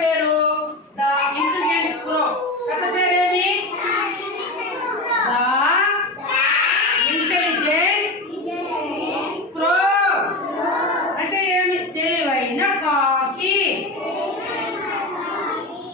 పేరు the intelligent క్రో. కథ పేరేమి? The intelligent క్రో. అంటే ఏమి? తెలివైన కాకి.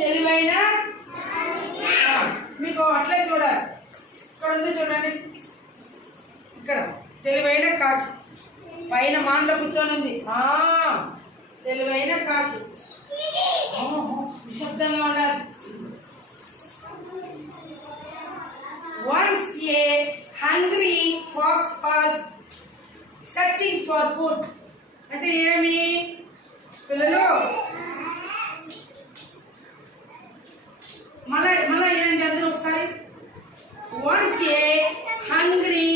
తెలివైన మీకు అట్లే చూడాలి. ఇక్కడ ఉంది చూడండి, ఇక్కడ తెలివైన కాకి పైన మాండలో కూర్చొని ఉంది. తెలివైన కాకి. నిశ్శబ్దంగా ఉండాలి. Once a hungry fox was searching for food. అంటే ఏమి పిల్లలు? మళ్ళా ఏంటంటే అందరూ ఒకసారి. Once a hungry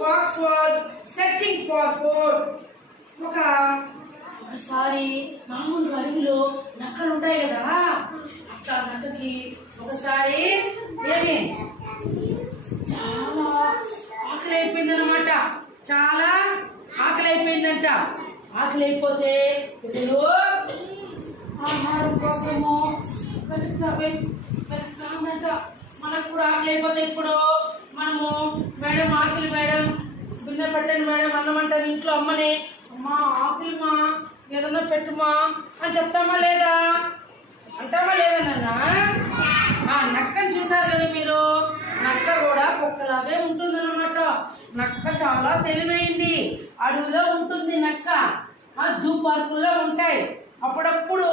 fox was searching for food. ఒకసారి మామూలు అడవిలో నక్కలు ఉంటాయి కదా, అట్లా నక్కకి ఒకసారి ఏమి చాలా ఆకలి అయిపోయిందనమాట. చాలా ఆకలి అయిపోయిందంట. ఆకలి అయిపోతే ఇప్పుడు ఆహారం కోసము వెళ్తామంట. మనకు కూడా ఆకలి అయిపోతే ఇప్పుడు మనము మేడం ఆకలి మేడం బిన్న పెట్టండి మేడం అన్నమంటారు ఇంట్లో అమ్మని. అమ్మా ఆకలిమా ఏదన్నా పెట్టుమా అని చెప్తామా లేదా? అంటామా లేదా నాన్న? నక్కని చూసారు కదా మీరు. నక్క కూడా కుక్కలాగే ఉంటుందన్నమాట. నక్క చాలా తెలివైంది. అడవిలో ఉంటుంది నక్క. జూ పార్కుల్లో ఉంటాయి. అప్పుడప్పుడు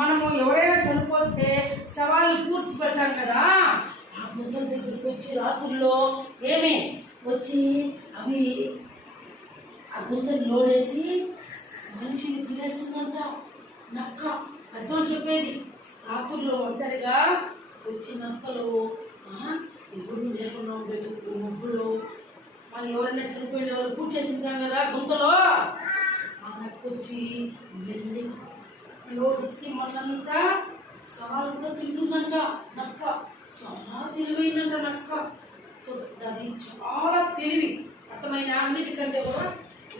మనము ఎవరైనా చనిపోతే శవాన్ని పూడ్చి పెడతాం కదా, ఆ గుంటల దగ్గరికి వచ్చి రాత్రుల్లో ఏమి వచ్చి అవి ఆ గుంతలు లోడేసి మనిషిని తినేస్తుందంట నక్క. పెద్దలు చెప్పేది. రాత్రుల్లో ఒంటరిగా వచ్చి నక్కలు ఎప్పుడు లేకుండా ఉండేటప్పుడు ముగ్గులు మనం ఎవరైనా చనిపోయిన వాళ్ళు పూజ చేసింటాం కదా గుంతలో, ఆ నక్క వచ్చి వెళ్ళి లోడేసి మొన్నంతా సవాలు కూడా తింటుందంట నక్క. చాలా తెలివైందంట నక్క. అది చాలా తెలివి. అర్థమైన అన్నిటికంటే కూడా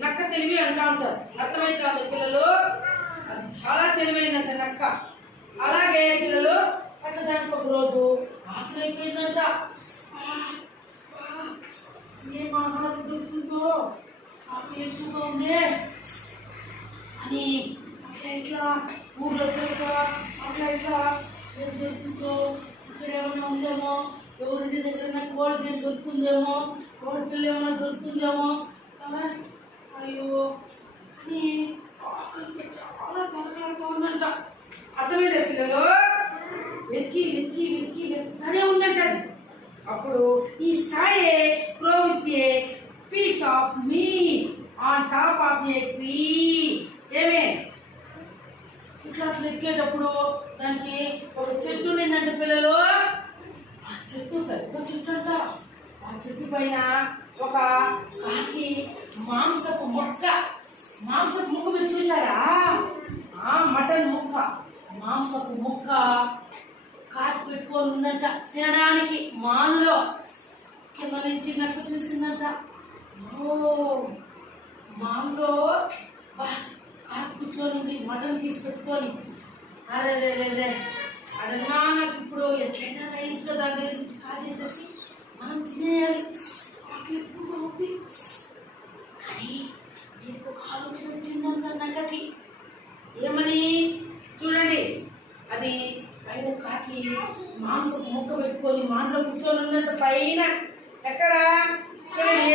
నక్క తెలివి అంటూ ఉంటారు. అర్థమైతే పిల్లలు అది చాలా తెలివైందంట నక్క. అలాగే పిల్లలు అట్లా దానికి ఒక రోజు ఆకలి అయిపోయిందంట. ఏం ఆహారం దొరుకుతుందో, ఆకలి ఎక్కువగా ఉంది అని అట్లా ఇట్లా ఊర్లో అట్లా ఇట్లా ఏం దొరుకుతుందో, ఇక్కడ ఏమైనా ఉందేమో, ఎవరింటి దగ్గర కోడి గిన్నె దొరుకుతుందేమో, కోడి పిల్ల ఏమైనా దొరుకుతుందేమో, అయ్యో అని ఆకలితో చాలా తరగలుగుతూ ఉందంట. అర్థమైందా పిల్లలు? వెతికి వెతికి వెతికి వెతుకుతూనే ఉందంట. అప్పుడు ఈ సాయే crow with a piece of meat on top of a tree. ఏమే ఇట్లా అట్లా ఎక్కేటప్పుడు దానికి ఒక చెట్టు ఉండిందంట పిల్లలు. ఆ చెట్టు పెద్ద చెట్టు అంట. ఆ చెట్టు పైన ఒక కాకి మాంసపు ముక్క మీరు చూసారా? మటన్ ముక్క మాంసపు ముక్క కాకి పెట్టుకొని ఉందంట తినడానికి. మానులో కింద నుంచి నక్క చూసిందంట. మానులో కాకి కూర్చొని మటన్ తీసి పెట్టుకొని అరే అదన్నా నాకు ఇప్పుడు ఎట్లయినా రైస్గా దాని దగ్గర నుంచి కాజేసేసి మనం తినేయాలి, ఆకలి ఎక్కువగా ఉంది అని దీనికి ఒక ఆలోచన వచ్చిందంట నక్కకి. ఏమని చూడండి, అది పైన కాకి మాంసపు ముక్క పెట్టుకొని మాంట్లో కూర్చొని ఉందంట పైన. ఎక్కడ చూడండి,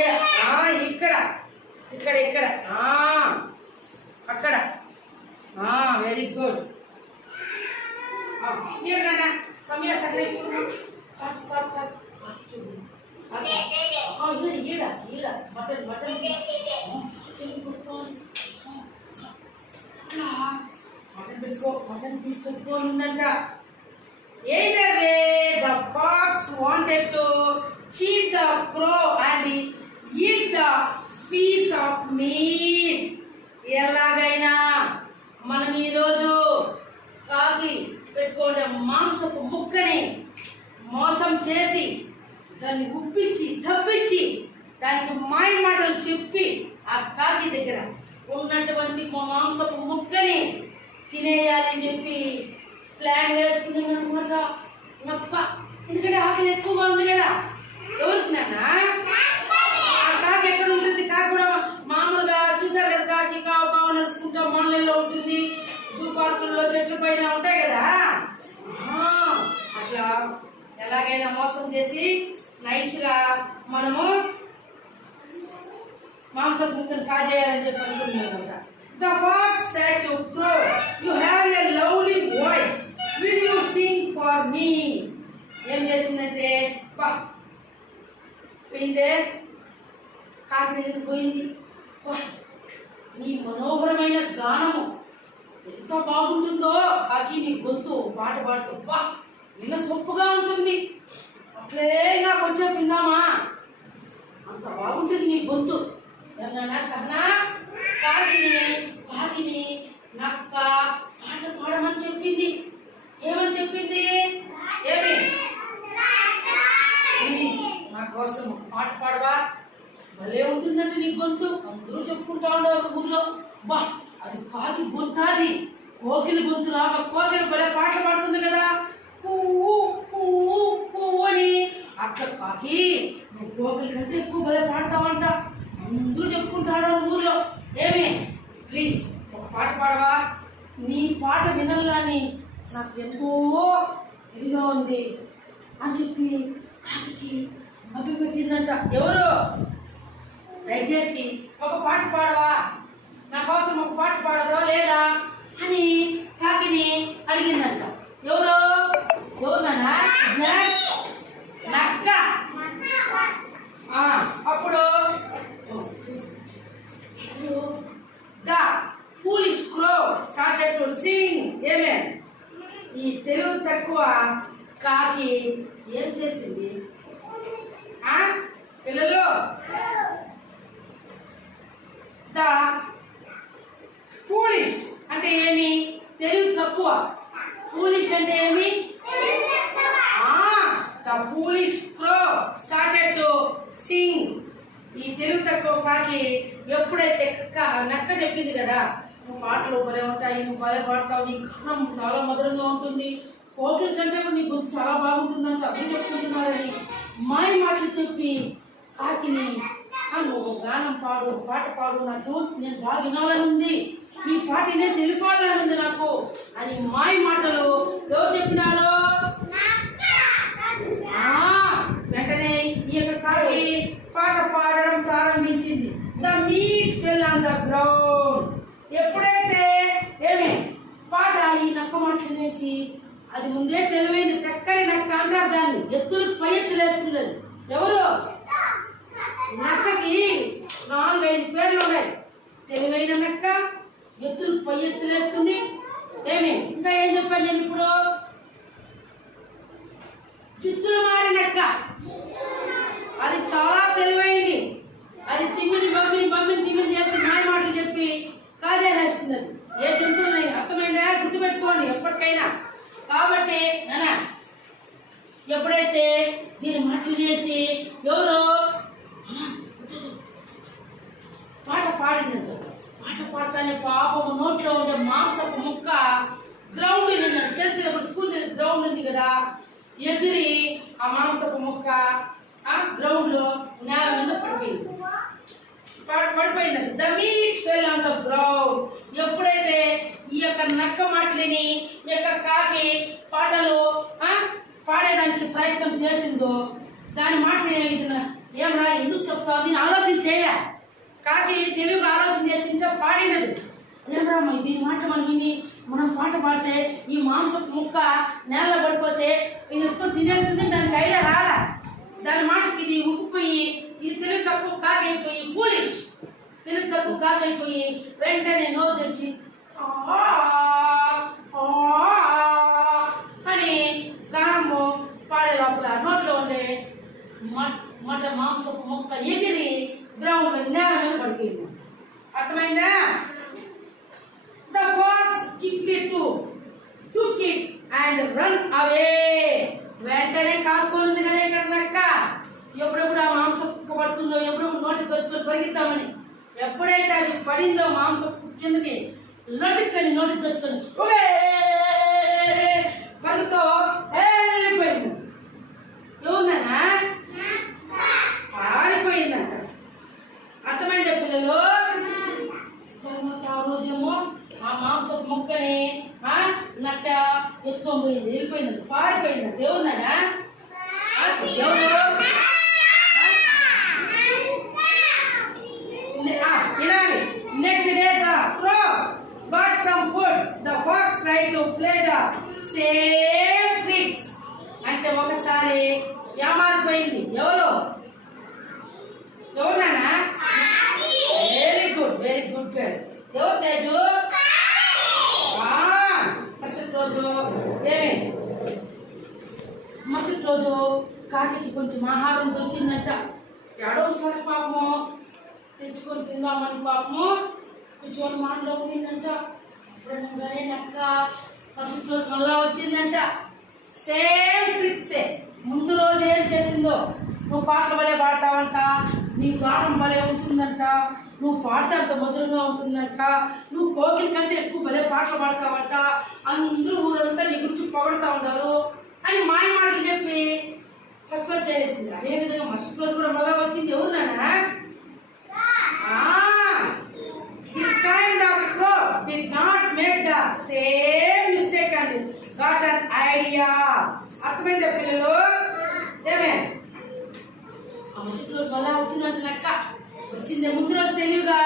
ఇక్కడ ఇక్కడ ఇక్కడ అక్కడ. Very good. సమయ సగం మటన్ మటన్ తీసుకొని ఉందంట. Either way, the fox wanted to cheat the crow and eat the piece of meat. ఎలాగైనా మనం ఈరోజు కాకి పెట్టుకోండి మాంసపు ముక్కని మోసం చేసి దాన్ని ఉప్పించి తప్పించి దానికి మాయ మాటలు చెప్పి ఆ కాకి దగ్గర ఉన్నటువంటి మాంసపు ముక్కని తినేయాలని చెప్పి ప్లాన్ వేసుకుంది అనమాట నక్క. ఎందుకంటే ఆకలి ఎక్కువగా ఉంది కదా. ఎవరికి నాన్న? ఆ కాకి ఎక్కడ ఉంటుంది? కాకి కూడా మామూలుగా చూసారు కదా, కాకి కావు కావు నడుచుకుంటాం మాన్లలో ఉంటుంది, జూ పార్కుల్లో చెట్ల పైన ఉంటాయి కదా. అట్లా ఎలాగైనా మోసం చేసి నైస్గా మనము మాంసం ముక్కను కాజేయాలని చెప్పి అనుకుంటున్నాం. The fox said to crow, "You have a lovely voice. Will you sing for me?" ఏం చేసిందంటే పోయిందే, కాకి దగ్గర పోయింది. నీ మనోహరమైన గానము ఎంత బాగుంటుందో కాకి, నీ గొంతు పాట పాడుతూ విన సొప్పుగా ఉంటుంది. అట్లే నాకు వచ్చా విన్నామా, అంత బాగుంటుంది నీ గొంతు. ఏమన్నా సహనా, కాకిని నక్క పాట పాడమని చెప్పింది. ఏమని చెప్పింది? ఏమి ప్లీజ్ నా కోసం పాట పాడవా, భలే ఉంటుందంటే నీ గొంతు. అందరూ చెప్పుకుంటా ఉండేవారు ఊర్లో. అది కాకి గొంతు, అది కోకిల గొంతు లాగా. కోకిల భలే పాటలు పాడుతుంది కదా, పువ్వు పువ్వు పువ్వు అని. అట్లా కాకి నువ్వు కోకిల కంటే ఎక్కువ భలే పాడతావంట. అందరూ చెప్పుకుంటాడు ఊర్లో. ఏమి ప్లీజ్ ఒక పాట పాడవా, నీ పాట వినాలని నాకు ఎంతో ఇదిగా ఉంది అని చెప్పి కాకి మభ్య పెట్టిందంట. ఎవరు? దయచేసి ఒక పాట పాడవా, నా కోసం ఒక పాట పాడదా లేదా అని కాకిని అడిగిందంట. ఎవరు? ఎవరునా? నక్క. అప్పుడు the foolish crow started to sing. Amen. ఈ తెలుగు తక్కువ కాకి ఏం చేసింది పిల్లలు? ద ఫూలిష్ అంటే ఏమి? తెలుగు తక్కువ. ఫూలిష్ అంటే ఏమి? The foolish crow started to sing. ఈ తెలుగు తక్కువ కాకి ఎప్పుడైతే నక్క చెప్పింది కదా, నువ్వు పాటలు భలే ఉంటాయి, నువ్వు భలే పాడతావు, నీ గానం చాలా మధురంగా ఉంటుంది, కోకిల కంటే నీ గొంతు చాలా బాగుంటుందంట అర్థం చెప్పుకుంటున్నారని మాయ మాటలు చెప్పి కాకిని నువ్వు గానం పాడు, పాట పాడు, నా చెవు నేను బాగా వినాలని ఉంది, ఈ పాట వినేసి వెళ్ళిపోవాలని ఉంది నాకు అని మాయ మాటలు ఎవరు చెప్పినారో వెంటనే ఈ యొక్క కాకి పాట పాడడం ప్రారంభించింది. The meet fell on the ground. ఎప్పుడైతే ఏమి పాట ఈ నక్క మాట్లాడేసి, అది ముందే తెలివైంది, చక్కని నక్క అంటారు దాన్ని, ఎత్తులు పై ఎత్తులేస్తుంది. అది ఎవరు? నక్కకి 4-5 పేర్లు ఉన్నాయి. తెలివైన నక్క, ఎత్తులు పై ఎత్తులేస్తుంది. ఏమి ఇంకా ఏం చెప్పాను నేను ఇప్పుడు? చిత్తులు మారి నక్క, అది చాలా తెలివైంది. అది తిమ్మిని తిమ్మిని చేసి మాయ మాటలు చెప్పి కాజేసేస్తుంది. ఏ జంతువులు అర్థమైందా? గుర్తుపెట్టుకోండి ఎప్పటికైనా. కాబట్టి నానా ఎప్పుడైతే దీన్ని మాటలు చేసి ఎవరో పాట పాడింది, పాట పాడతానే పాపం నోట్లో ఉండే మాంసపు ముక్క గ్రౌండ్ తెలిసి స్కూల్ గ్రౌండ్ ఉంది కదా, ఎగిరి ఆ మాంసపు ముక్క గ్రౌండ్ లో నేల మీద పడిపోయింది. The meet fell on the ground. ఎప్పుడైతే ఈ యొక్క నక్క మాటలని ఈ యొక్క కాకి పాటలు పాడేదానికి ప్రయత్నం చేసిందో, దాని మాటలు ఏమరా ఎందుకు చెప్తావు నేను ఆలోచన చేయలే. కాకి తెలుగు ఆలోచన చేసింటే పాడినది. ఏమరా దీని మాట మనం విని మనం పాట పాడితే ఈ మాంసపు ముక్క నేలలో పడిపోతే ఇది ఎత్తుకొని తినేస్తుంది, దానికి ఐడియా రాలా. దాని మాటకి ఇది ఉప్పిపోయి ఇది తెలుగు తక్కువ కాకైపోయి ఫూలిష్ తెలుగు తక్కువ కాకైపోయి వెంటనే నోరు తెచ్చి అని గానము పాడే లోపల నోట్లో ఉండే మట మాంసపు మొక్క ఎగిరి గ్రౌండ్ నేల మీద పడిపోయింది. అర్థమైందా? The fox took it and run away. వెంటనే కాసుకొని కదా ఇక్కడ నక్క. ఎప్పుడెప్పుడు ఆ మాంసం కుక్క పడుతుందో, ఎప్పుడెప్పుడు నోటికి వచ్చుకొని పరిగెత్తామని. ఎప్పుడైతే అది పడిందో మాంసం కిందకి లటుక్కని నోటికి వచ్చుకొని పరుగుతో వెళ్ళిపోయింది. ఎవరినైనా పారిపోయిందంట. అర్థమైందా పిల్లలు? తర్వాత ఆ రోజేమో ఆ మాంసపు ముక్కని నక్క ఎత్తుకొని పోయింది, వెళ్ళిపోయిందంట, పారిపోయిందంట. ఎవరినాడా? ఎవరు? వినాలి. Next day the crow got some food. The fox tried to play the same tricks. అంటే ఒకసారి ఏమారిపోయింది. ఎవరు? ఎవరునా? Very good girl. ఎవరు తేజు? మరుసటి రోజు కాకి కొంచెం ఆహారం దొరికిందంట. ఎడో చోట పాపము తెచ్చుకొని తిందామని పాపము కూర్చొని మాటలో పోయిందంట. అప్పుడే నక్క మరుసటి రోజు మళ్ళా వచ్చిందంట. సేమ్ ట్రిక్సే. ముందు రోజు ఏం చేసిందో, నువ్వు పాటలు భలే పాడతావంట, నీ గానం భలే ఉంటుందంట, నువ్వు పాడితే అంత మధురంగా ఉంటుందంట, నువ్వు కోకిల కంటే ఎక్కువ భలే పాటలు పాడతావంట, అందరూ ఊరంతా నీ గురించి పొగడుతూ ఉంటారు అని మాయ మాటలు చెప్పి ఫస్ట్ రోజు చేసింది. అదేవిధంగా మరుసటి రోజు కూడా మళ్ళా వచ్చింది. ఎవరు నాన్న? This time the crow did not make the same mistake and got an idea. అర్థమైందా పిల్లలు? ఏమే ఆ మరుసటి రోజు మళ్ళా వచ్చిందంట నక్క. వచ్చింది ముందు రోజు తెలివిగా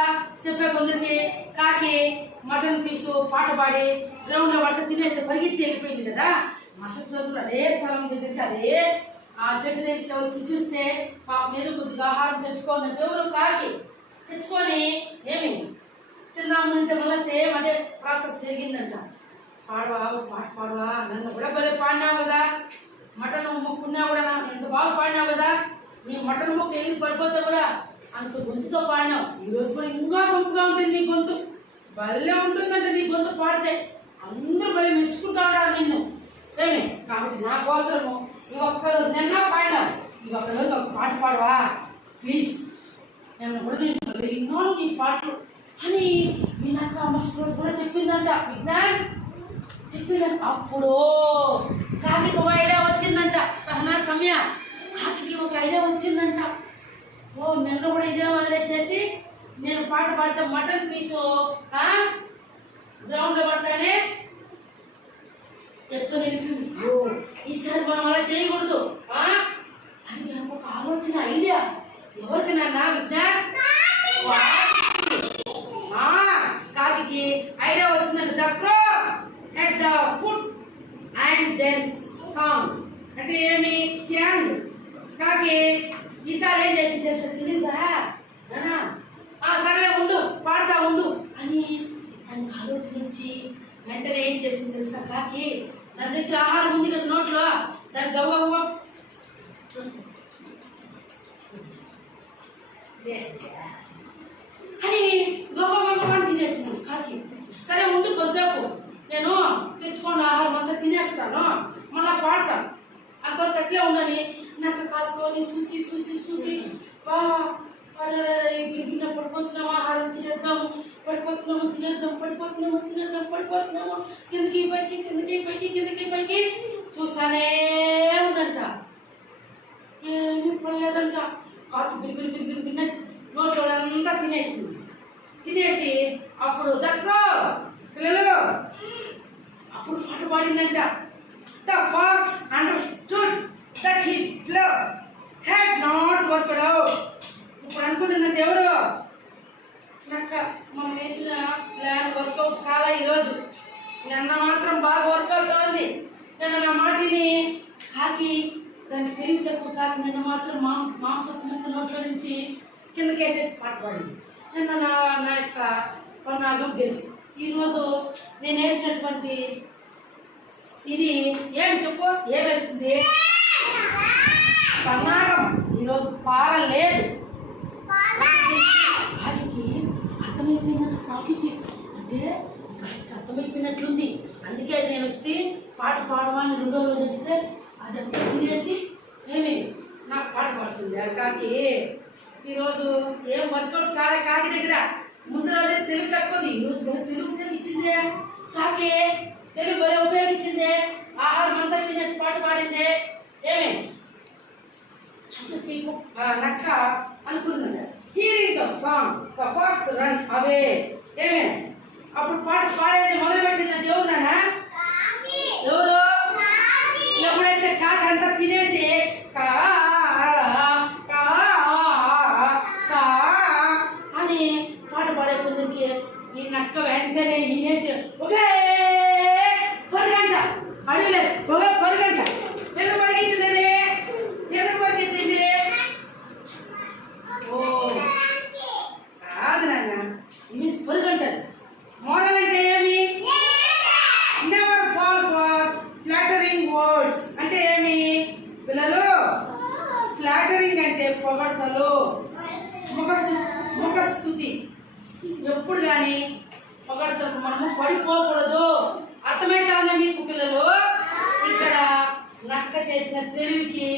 చెప్పే కొందరికి కాకి మటన్ పీసు పాట పాడి గ్రౌండ్ లో పడితే తినేసి పరిగెత్తి వెళ్ళిపోయింది కదా. మరుసటి రోజు అదే స్థలం దగ్గరికి అదే ఆ చెట్టు దగ్గర వచ్చి చూస్తే పాప మీద కొద్దిగా ఆహారం తెచ్చుకోవాలంటే ఎవరు? కాకి తెచ్చుకొని ఏమి తిందామంటే మళ్ళీ సేమ్ అదే ప్రాసెస్ జరిగిందంట. పాడవా, పాట పాడవా, నన్ను కూడా భలే పాడినావు కదా, మటన్ ముక్కున్నా కూడా ఎంత బాగా పాడినావు కదా, నీ మటన్ ముక్క వెళ్ళి పడిపోతే కూడా అంత గొంతుతో పాడినావు. ఈరోజు కూడా ఇంకా సొంపుగా ఉంటుంది నీ గొంతు, భలే ఉంటుందంటే నీ గొంతు పాడితే అందరూ భలే మెచ్చుకుంటా ఉంటారు నిన్ను. ఏమే కాబట్టి నా కోసము నువ్వు ఒక్కరోజు నిన్న పాడినావు, నువ్వు ఒక్కరోజు ఒక పాట పాడవా ప్లీజ్, నన్ను కూడా నేను విన్నాను నీ పాటలు అని మీ నాకు మస్తు రోజు కూడా చెప్పిందంట. విజ్ఞాన్ చెప్పిందంట. అప్పుడు కాకి ఒక ఐడియా వచ్చిందంట. సహనా సమయ కాకి ఒక ఐడియా వచ్చిందంట. ఓ నిన్న కూడా ఇదే వదిలేసేసి నేను పాట పాడితే మటన్ పీసు గ్రౌండ్ లో పడతానే ఎత్తుకొని వెళ్ళిపోయింది. ఈసారి మనం అలా చేయకూడదు అని దానికి ఒక ఆలోచన, ఐడియా. ఎవరికి నాన్న? విజ్ఞాన్ కాకి ఐడియా వచ్చిందంటే the crow ate the food and then song. అంటే ఏమి? సాంగ్. కాకి ఈసారి ఏం చేసింది తెలుసా? తెలియదా సరే ఉండు, పాడతా ఉండు అని దానికి ఆలోచన ఇచ్చి వెంటనే ఏం చేసింది తెలుసా? కాకి దాని దగ్గర ఆహారం ఉంది కదా నోట్లో, దాని గవ్వ అని గవ్వ తినేసింది కాకి. సరే ఉండు కొద్దిసేపు, నేను తెచ్చుకున్న ఆహారం అంతా తినేస్తాను, మళ్ళా పాడతాను, అంతవరకు అట్లే ఉండని నాకు కాసుకొని చూసి చూసి చూసి గిన్నె పడిపోతున్నాము, ఆహారం తినేద్దాము, పడిపోతున్నాము తినేద్దాం, పడిపోతున్నాము తినేద్దాం, పడిపోతున్నాము, కిందకి పైకి కిందకి పైకి కిందకి పైకి చూస్తానే ఉందంట. ఏమీ పడలేదంట. కాకి బిరి బిరి బిరి బిరి నోట్లో అంతా తినేసింది. తినేసి అప్పుడు దట్లో పిల్లలు అప్పుడు పాట పాడిందంట. The fox understood that his plan had not worked out. ఇప్పుడు అనుకుంటున్నట్టు ఎవరు? నక్క. మనం వేసిన ప్లాన్ వర్కౌట్ కాలా ఈరోజు. నిన్న మాత్రం బాగా వర్కౌట్ అవుతుంది. నిన్న నా మాటిని కాకి దానికి తెలివి తక్కువ కాకి నిన్న మాత్రం మాంసపు ముక్క నోట్లో నుంచి కిందకేసేసి పాట పాడింది. నిన్న నా యొక్క పన్నాగం తెలిసి ఈరోజు నేను వేసినటువంటి ఇది ఏమి చెప్పు? ఏం వేసింది? పన్నాగం. ఈరోజు పార లేదు. కాకి అర్థమైపోయినట్టు, కాకి అంటే కాకి అర్థమైపోయినట్లుంది. అందుకే నేను వస్తే పాట పాడమని రెండో రోజు వస్తే అదంతా తినేసి ఏమి నాకు పాట పాడుతుంది ఆ కాకి. ఈరోజు ఏం వర్కౌట్ కాలే కాకి దగ్గర. ముందు రోజే తెలివి తక్కువది, ఈరోజు తెలివి ఉపయోగించిందే కాకి. తెలివి భలే ఉపయోగించిందే. ఆహారం అంతా తినేసి పాట పాడిందే ఏమే అని చెప్పి నక్క అనుకుంటుందంట. Hearing the song the fox ran away ఏమే అప్పుడు పాట పాడేది మొదలు పెట్టిందంటే ఎవరున్నా ఎవరు ఎప్పుడైతే కాకి అంతా తినేసి కా కా కా అని పాట పాడే కొందరికి ఈ నక్క వెంటనే వినేసి ఒకే పరిగంట అడగలేదు ఒకే పరిగంట ఎందుకు పరిగెత్తిందండి ఎందుకు పరిగెత్తింది? ఓ కాదు నాన్న వినేసి పరిగంటారు. మోరల్ అంటే ఏమి? Never fall for flattering words అంటే ఏమి పిల్లలు? ఫ్లాటరింగ్ అంటే పొగడ్తలు, ముఖస్థుతి. ఎప్పుడు కానీ పొగడ్తలకు మనము పడిపోకూడదు. అర్థమైతుందా మీకు పిల్లలు? ఇక్కడ నక్క చేసిన తెలివికి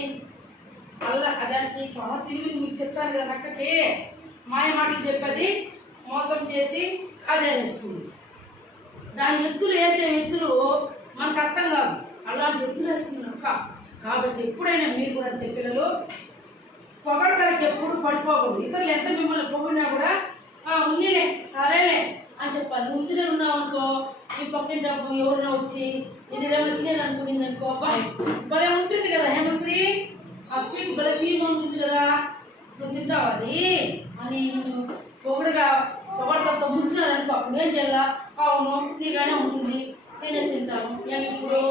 దానికి చాలా తెలివిని మీకు చెప్పాను కదా. నక్కకి మాయ మాటలు చెప్పేది మోసం చేసి కాజేస్తుంది. దాని ఎత్తులు వేసే ఎత్తులు మనకు అర్థం కాదు, అలాంటి ఎత్తులు వేస్తుంది నక్క. కాబట్టి ఎప్పుడైనా మీరు కూడా అంతే పిల్లలు, పొగడతలకి ఎప్పుడు పడిపోకూడదు. ఇతరులు ఎంత మిమ్మల్ని పొగిడినా కూడా ఉన్నిలే సరేలే అని చెప్పాలి. నువ్వు ఇంటినే ఉన్నావు అనుకో, ఈ పక్కింటి ఎవరైనా వచ్చి ఇది ఏమైనా తినేది అనుకునింది అనుకో, అబ్బాయి భలే ఉంటుంది కదా హేమశ్రీ, ఆ స్వీట్ భలే తీగా ఉంటుంది కదా, నువ్వు తింటావు అది అని నువ్వు పొగడతలతో ముంచినారనుకో, అప్పుడు ఏం చేయాలా? అవును తీగానే ఉంటుంది, నేనే తింటాను ఏమి ఇప్పుడు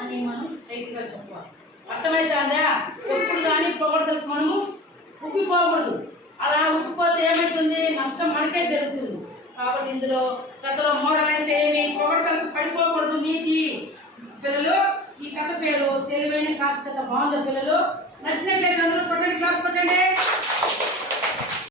అని మనం స్ట్రైట్గా చెప్పాలి. అర్థమవుతుందా? ఎప్పుడు కానీ పొగడతలకు మనము ఉప్పిపోకూడదు. అలా ఉప్పిపోతే ఏమవుతుంది? నష్టం మనకే జరుగుతుంది. కాబట్టి ఇందులో కథలో మోడల్ అంటే ఏమి? పొగడతలకు పడిపోకూడదు. నీతి పిల్లలు, ఈ కథ పేరు తెలివైన కాకి కథ. బాగుందా పిల్లలు? నచ్చినట్లయితే అందరూ కొట్టండి, క్లాస్ కొట్టండి.